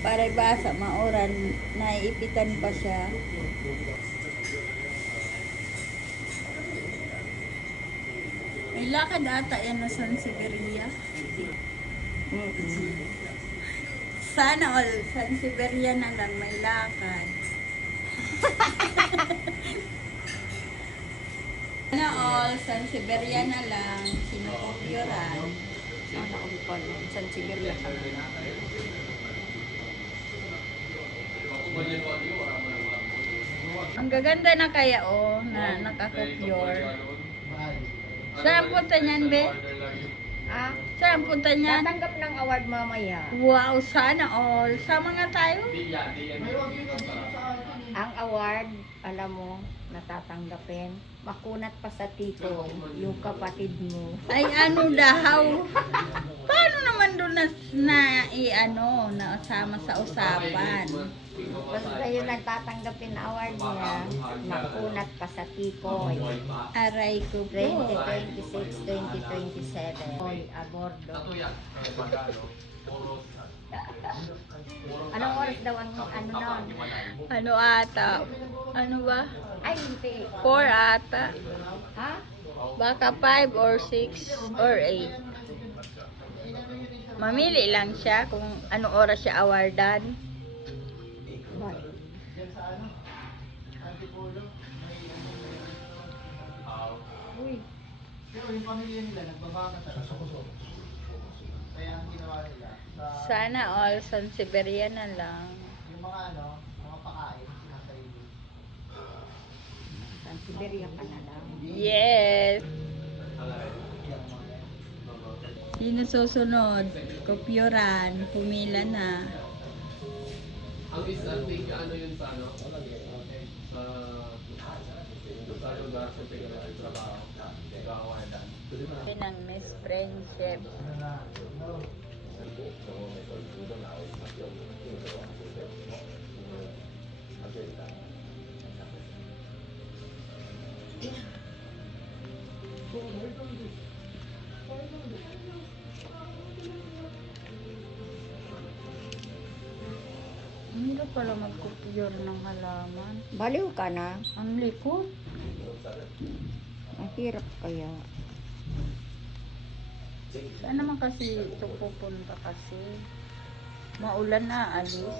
Para basa maoran, naiipitan pa siya. May lakad ata yan na San Siberia. Sana all San Siberia na lang may lakad. Sana all San Siberia na lang sinukopyoran. Sana all pala. San Siberia ka na. Ang gaganda na kaya na nakakopyor. Saan punta niyan, be? Ah, Saan punta niyan? tatanggap ng award mamaya. Wow, sana all. Sama nga tayo. Ang award, alam mo, natatanggapin. Makunat pa sa tito, yung kapatid mo. Ay, ano daw? Paano naman doon nasama sa usapan? Basta yun ang tatanggapin na award niya, makunat pa sa tikoy. Aray ko po. 2026, 2027. Oy, abordo. Anong oras daw ang ano nun? Ano ata? Ano ba? Ay, hindi. 4 ata. Ha? Baka 5 or 6 or 8. Mamili lang siya kung anong oras siya awardan. Bakit? Uy, Pero yung pamilya nila, nagbabaka talaga. Kaya ang ginawa nila, Sana all San Siberia na lang. yung mga mga pakain, sinasarili. San Siberia ka na lang. Yes. Sino susunod? Kopyoran. Pumila na. Ang isang ano yun sa ano? Sa lugar sa trabaho. Gawadan. Yun ang Miss Friendship. Ang hirap pala magkopyor ng halaman. Baliw ka na. Ang likod. Ang hirap kaya. Saan naman kasi ito pupunta kasi? Maulan na, alis.